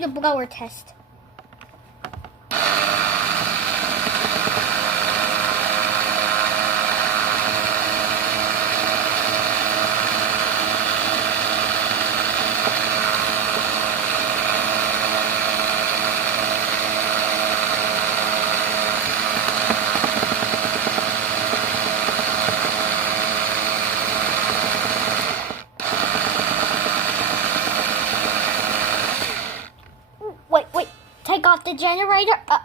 do the blower test. Wait, take off the generator. Dang!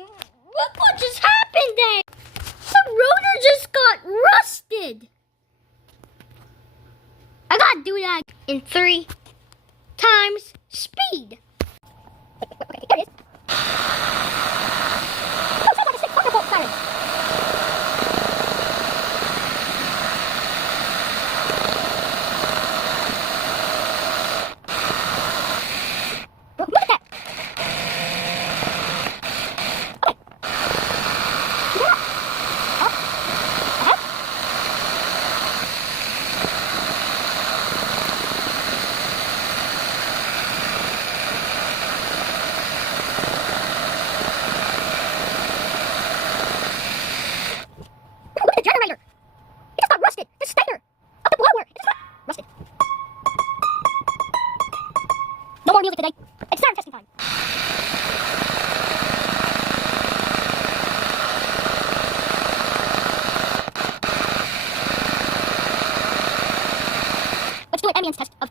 Look what just happened there! The rotor just got rusted! I gotta do that in 3 times speed. Okay, there it is. Oh, check out the 6 Thunderbolt sirens. Look at that! Okay. Up, ahead. Look at the generator! It just got rusted! The stator! Of the blower! It just got rusted. No more music today. It's siren testing time. Let's do an ambience test of